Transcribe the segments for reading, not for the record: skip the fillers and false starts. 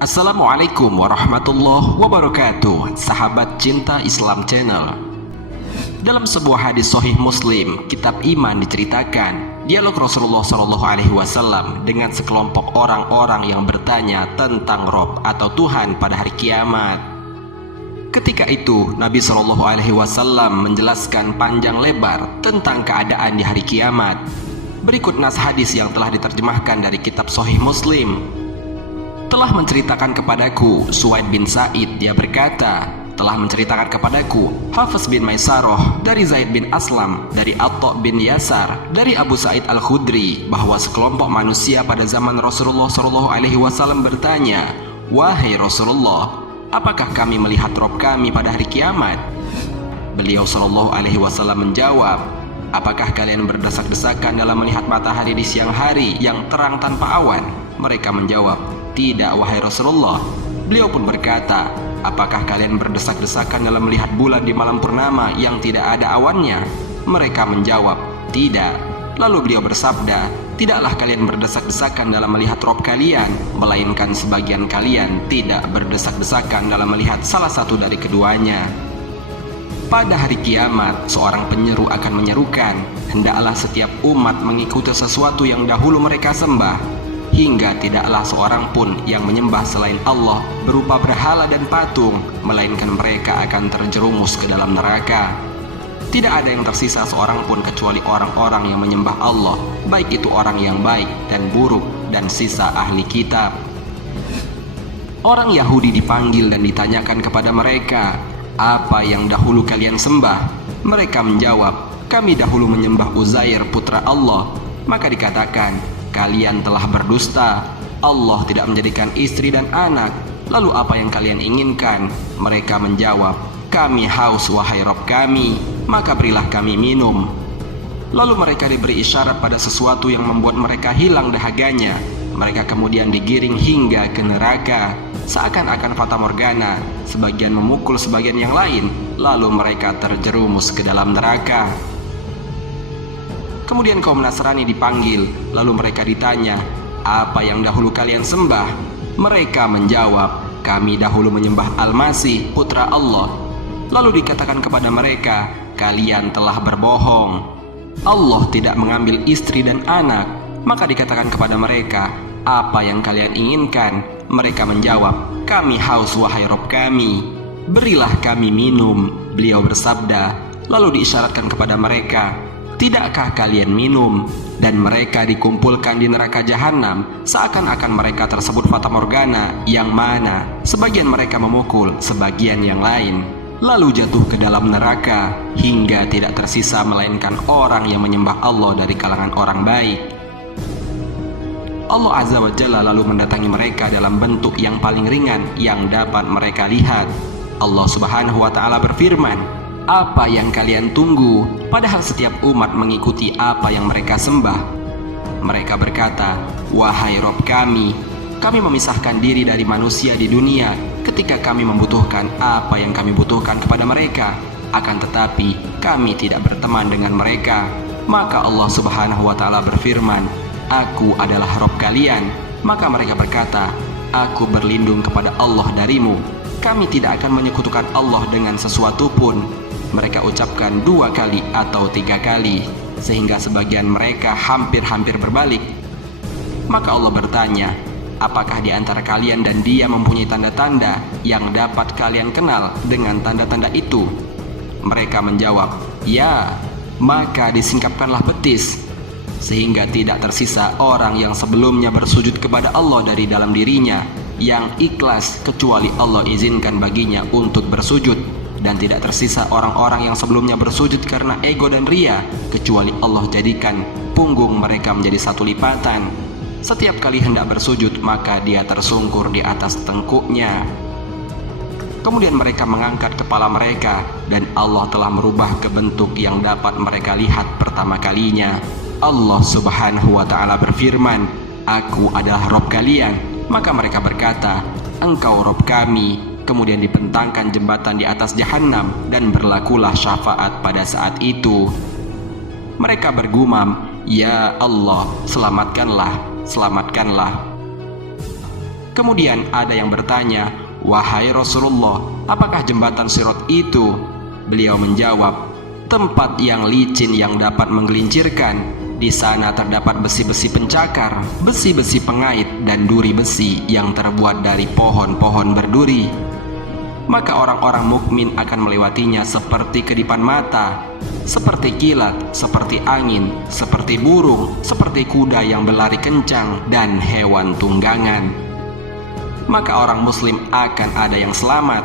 Assalamualaikum warahmatullahi wabarakatuh, sahabat cinta Islam Channel. Dalam sebuah hadis Sahih Muslim, kitab iman diceritakan dialog Rasulullah SAW dengan sekelompok orang-orang yang bertanya tentang Rob atau Tuhan pada hari kiamat. Ketika itu Nabi SAW menjelaskan panjang lebar tentang keadaan di hari kiamat. Berikut nas hadis yang telah diterjemahkan dari kitab Sahih Muslim. Telah menceritakan kepadaku Suwaid bin Sa'id, dia berkata, telah menceritakan kepadaku Hafiz bin Maisarah dari Zaid bin Aslam, dari Atta bin Yasar, dari Abu Sa'id Al-Khudri, bahwa sekelompok manusia pada zaman Rasulullah SAW bertanya, "Wahai Rasulullah, apakah kami melihat Rob kami pada hari kiamat?" Beliau SAW menjawab, "Apakah kalian berdesak-desakan dalam melihat matahari di siang hari yang terang tanpa awan?" Mereka menjawab, "Tidak, wahai Rasulullah." Beliau pun berkata, "Apakah kalian berdesak-desakan dalam melihat bulan di malam purnama yang tidak ada awannya?" Mereka menjawab, "Tidak." Lalu beliau bersabda, "Tidaklah kalian berdesak-desakan dalam melihat Rob kalian, melainkan sebagian kalian tidak berdesak-desakan dalam melihat salah satu dari keduanya." Pada hari kiamat, seorang penyeru akan menyerukan, hendaklah setiap umat mengikuti sesuatu yang dahulu mereka sembah, hingga tidaklah seorang pun yang menyembah selain Allah berupa berhala dan patung, melainkan mereka akan terjerumus ke dalam neraka. Tidak ada yang tersisa seorang pun kecuali orang-orang yang menyembah Allah, baik itu orang yang baik dan buruk, dan sisa ahli kitab. Orang Yahudi dipanggil dan ditanyakan kepada mereka, "Apa yang dahulu kalian sembah?" Mereka menjawab, "Kami dahulu menyembah Uzair putra Allah." Maka dikatakan, "Kalian telah berdusta. Allah tidak menjadikan istri dan anak. Lalu apa yang kalian inginkan?" Mereka menjawab, "Kami haus, wahai Rabb kami, maka berilah kami minum." Lalu mereka diberi isyarat pada sesuatu yang membuat mereka hilang dahaganya. Mereka kemudian digiring hingga ke neraka, seakan-akan fata morgana, sebagian memukul sebagian yang lain, lalu mereka terjerumus ke dalam neraka. Kemudian kaum Nasrani dipanggil, lalu mereka ditanya, "Apa yang dahulu kalian sembah?" Mereka menjawab, "Kami dahulu menyembah Al-Masih, putra Allah." Lalu dikatakan kepada mereka, "Kalian telah berbohong. Allah tidak mengambil istri dan anak." Maka dikatakan kepada mereka, "Apa yang kalian inginkan?" Mereka menjawab, "Kami haus, wahai Rabb kami, berilah kami minum." Beliau bersabda, lalu diisyaratkan kepada mereka, "Tidakkah kalian minum?" Dan mereka dikumpulkan di neraka jahanam, seakan-akan mereka tersebut fata morgana, yang mana sebagian mereka memukul sebagian yang lain, lalu jatuh ke dalam neraka, hingga tidak tersisa melainkan orang yang menyembah Allah dari kalangan orang baik. Allah Azza wa Jalla lalu mendatangi mereka dalam bentuk yang paling ringan yang dapat mereka lihat. Allah Subhanahu wa Ta'ala berfirman, "Apa yang kalian tunggu? Padahal setiap umat mengikuti apa yang mereka sembah." Mereka berkata, "Wahai Rabb kami memisahkan diri dari manusia di dunia ketika kami membutuhkan apa yang kami butuhkan kepada mereka. Akan tetapi kami tidak berteman dengan mereka." Maka Allah Subhanahu wa Ta'ala berfirman, "Aku adalah Rabb kalian." Maka mereka berkata, "Aku berlindung kepada Allah darimu. Kami tidak akan menyekutukan Allah dengan sesuatu pun." Mereka ucapkan 2 kali atau 3 kali, sehingga sebagian mereka hampir-hampir berbalik. Maka Allah bertanya, "Apakah di antara kalian dan dia mempunyai tanda-tanda yang dapat kalian kenal dengan tanda-tanda itu?" Mereka menjawab, "Ya." Maka disingkapkanlah betis, sehingga tidak tersisa orang yang sebelumnya bersujud kepada Allah dari dalam dirinya yang ikhlas, kecuali Allah izinkan baginya untuk bersujud. Dan tidak tersisa orang-orang yang sebelumnya bersujud karena ego dan ria, kecuali Allah jadikan punggung mereka menjadi satu lipatan. Setiap kali hendak bersujud, maka dia tersungkur di atas tengkuknya. Kemudian mereka mengangkat kepala mereka, dan Allah telah merubah ke bentuk yang dapat mereka lihat pertama kalinya. Allah Subhanahu wa Ta'ala berfirman, "Aku adalah Rabb kalian." Maka mereka berkata, "Engkau Rabb kami." Kemudian dibentangkan jembatan di atas jahanam, dan berlakulah syafaat pada saat itu. Mereka bergumam, "Ya Allah, selamatkanlah, selamatkanlah." Kemudian ada yang bertanya, "Wahai Rasulullah, apakah jembatan Sirat itu?" Beliau menjawab, "Tempat yang licin yang dapat menggelincirkan. Di sana terdapat besi-besi pencakar, besi-besi pengait, dan duri besi yang terbuat dari pohon-pohon berduri. Maka orang-orang mukmin akan melewatinya seperti kedipan mata, seperti kilat, seperti angin, seperti burung, seperti kuda yang berlari kencang, dan hewan tunggangan. Maka orang muslim akan ada yang selamat,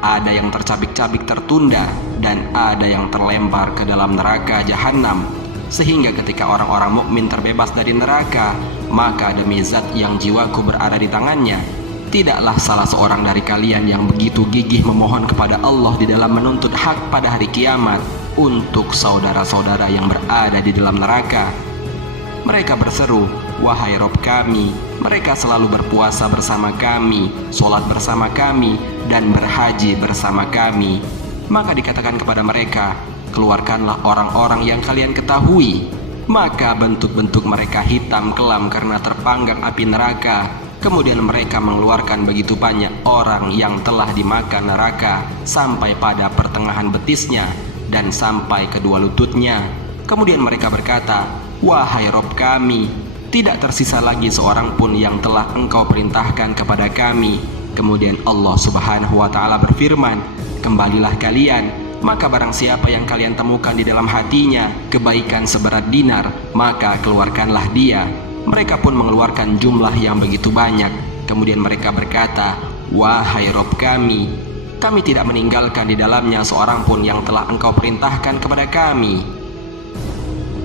ada yang tercabik-cabik tertunda, dan ada yang terlempar ke dalam neraka jahanam. Sehingga ketika orang-orang mukmin terbebas dari neraka, maka demi zat yang jiwaku berada di tangannya, tidaklah salah seorang dari kalian yang begitu gigih memohon kepada Allah di dalam menuntut hak pada hari kiamat untuk saudara-saudara yang berada di dalam neraka. Mereka berseru, 'Wahai Rob kami, mereka selalu berpuasa bersama kami, sholat bersama kami, dan berhaji bersama kami.' Maka dikatakan kepada mereka, 'Keluarkanlah orang-orang yang kalian ketahui.' Maka bentuk-bentuk mereka hitam kelam karena terpanggang api neraka. Kemudian mereka mengeluarkan begitu banyak orang yang telah dimakan neraka sampai pada pertengahan betisnya dan sampai kedua lututnya. Kemudian mereka berkata, 'Wahai Rob kami, tidak tersisa lagi seorang pun yang telah Engkau perintahkan kepada kami.' Kemudian Allah Subhanahu wa Ta'ala berfirman, 'Kembalilah kalian, maka barang siapa yang kalian temukan di dalam hatinya kebaikan seberat dinar, maka keluarkanlah dia.' Mereka pun mengeluarkan jumlah yang begitu banyak. Kemudian mereka berkata, 'Wahai Rob kami, kami tidak meninggalkan di dalamnya seorang pun yang telah Engkau perintahkan kepada kami.'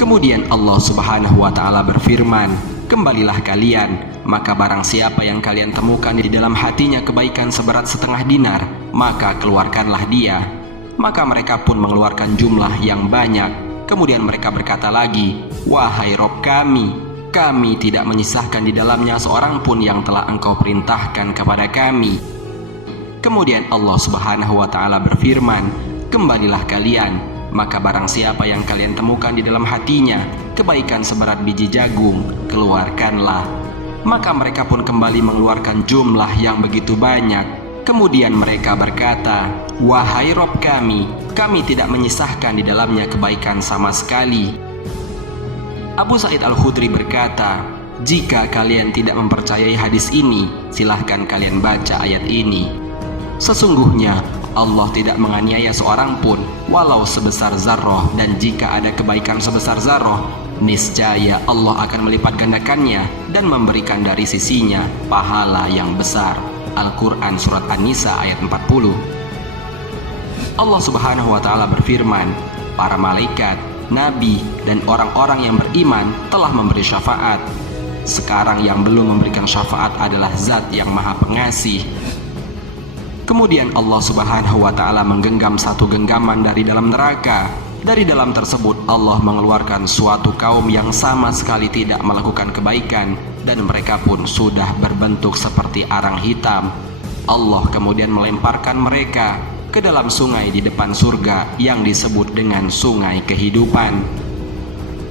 Kemudian Allah Subhanahu wa Ta'ala berfirman, 'Kembalilah kalian, maka barang siapa yang kalian temukan di dalam hatinya kebaikan seberat setengah dinar, maka keluarkanlah dia.' Maka mereka pun mengeluarkan jumlah yang banyak. Kemudian mereka berkata lagi, 'Wahai Rob kami, kami tidak menyisahkan di dalamnya seorang pun yang telah Engkau perintahkan kepada kami.' Kemudian Allah Subhanahu wa Ta'ala berfirman, 'Kembalilah kalian, maka barang siapa yang kalian temukan di dalam hatinya kebaikan seberat biji jagung, keluarkanlah.' Maka mereka pun kembali mengeluarkan jumlah yang begitu banyak. Kemudian mereka berkata, 'Wahai Rob kami tidak menyisahkan di dalamnya kebaikan sama sekali.' Abu Sa'id Al-Khudri berkata, 'Jika kalian tidak mempercayai hadis ini, silahkan kalian baca ayat ini. Sesungguhnya Allah tidak menganiaya seorang pun walau sebesar zarrah, dan jika ada kebaikan sebesar zarrah, niscaya Allah akan melipat gandakannya dan memberikan dari sisinya pahala yang besar.' Al-Quran Surat An-Nisa ayat 40. Allah Subhanahu wa Ta'ala berfirman, 'Para malaikat, nabi, dan orang-orang yang beriman telah memberi syafaat. Sekarang yang belum memberikan syafaat adalah Zat yang Maha Pengasih.' Kemudian Allah Subhanahu wa Ta'ala menggenggam satu genggaman dari dalam neraka. Dari dalam tersebut Allah mengeluarkan suatu kaum yang sama sekali tidak melakukan kebaikan, dan mereka pun sudah berbentuk seperti arang hitam. Allah kemudian melemparkan mereka ke dalam sungai di depan surga yang disebut dengan sungai kehidupan.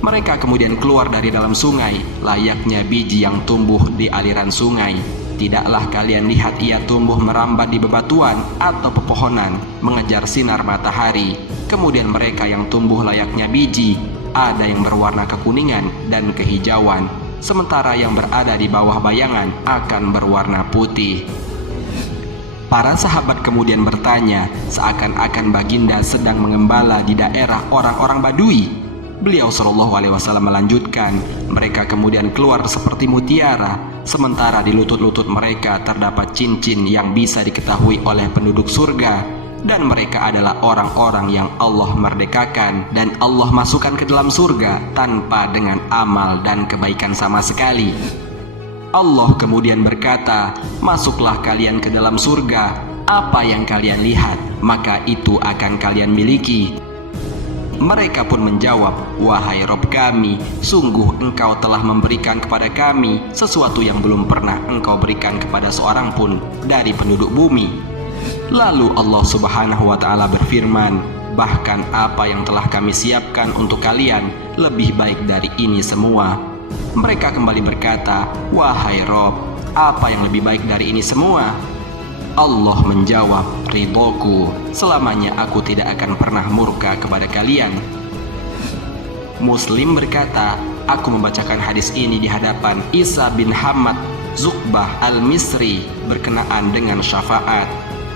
Mereka kemudian keluar dari dalam sungai layaknya biji yang tumbuh di aliran sungai. Tidaklah kalian lihat ia tumbuh merambat di bebatuan atau pepohonan mengejar sinar matahari. Kemudian mereka yang tumbuh layaknya biji, ada yang berwarna kekuningan dan kehijauan, sementara yang berada di bawah bayangan akan berwarna putih." Para sahabat kemudian bertanya, seakan-akan baginda sedang mengembala di daerah orang-orang Badui. Beliau Shallallahu Alaihi Wasallam melanjutkan, mereka kemudian keluar seperti mutiara, sementara di lutut-lutut mereka terdapat cincin yang bisa diketahui oleh penduduk surga, dan mereka adalah orang-orang yang Allah merdekakan dan Allah masukkan ke dalam surga tanpa dengan amal dan kebaikan sama sekali. Allah kemudian berkata, "Masuklah kalian ke dalam surga, apa yang kalian lihat, maka itu akan kalian miliki." Mereka pun menjawab, "Wahai Rob kami, sungguh Engkau telah memberikan kepada kami sesuatu yang belum pernah Engkau berikan kepada seorang pun dari penduduk bumi." Lalu Allah Subhanahu wa Ta'ala berfirman, "Bahkan apa yang telah kami siapkan untuk kalian lebih baik dari ini semua." Mereka kembali berkata, "Wahai Rob, Apa yang lebih baik dari ini semua? Allah menjawab, ridhoku, selamanya aku tidak akan pernah murka kepada kalian. Muslim berkata, aku membacakan hadis ini di hadapan Isa bin Hamad Zuqbah al-Misri berkenaan dengan syafaat.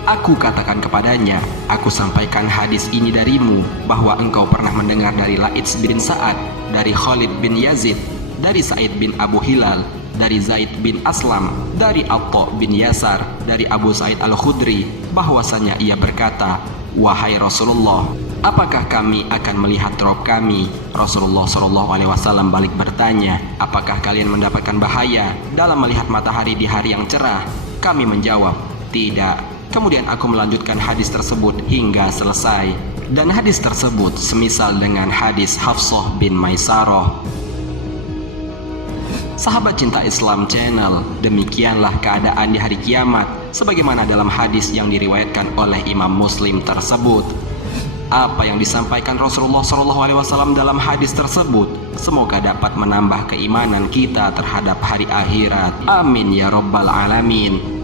Aku katakan kepadanya, aku sampaikan hadis ini darimu, bahwa engkau pernah mendengar dari Laits bin Sa'ad, dari Khalid bin Yazid, dari Sa'id bin Abu Hilal, dari Zaid bin Aslam, dari Atta bin Yasar, dari Abu Sa'id al-Khudri, bahwasanya ia berkata, wahai Rasulullah, apakah kami akan melihat rob kami? Rasulullah SAW balik bertanya, apakah kalian mendapatkan bahaya dalam melihat matahari di hari yang cerah? Kami menjawab, tidak. Kemudian aku melanjutkan hadis tersebut hingga selesai. Dan hadis tersebut semisal dengan hadis Hafsah bin Maisarah. Sahabat Cinta Islam Channel, demikianlah keadaan di hari kiamat sebagaimana dalam hadis yang diriwayatkan oleh Imam Muslim tersebut. Apa yang disampaikan Rasulullah SAW dalam hadis tersebut semoga dapat menambah keimanan kita terhadap hari akhirat. Amin ya rabbal alamin.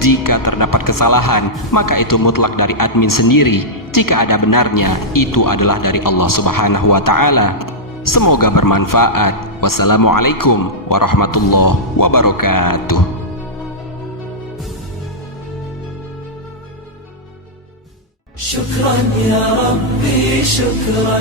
Jika terdapat kesalahan, maka itu mutlak dari admin sendiri. Jika ada benarnya, itu adalah dari Allah Subhanahu wa Ta'ala. Semoga bermanfaat. Wassalamualaikum warahmatullahi wabarakatuh. شكرا يا ربي شكرا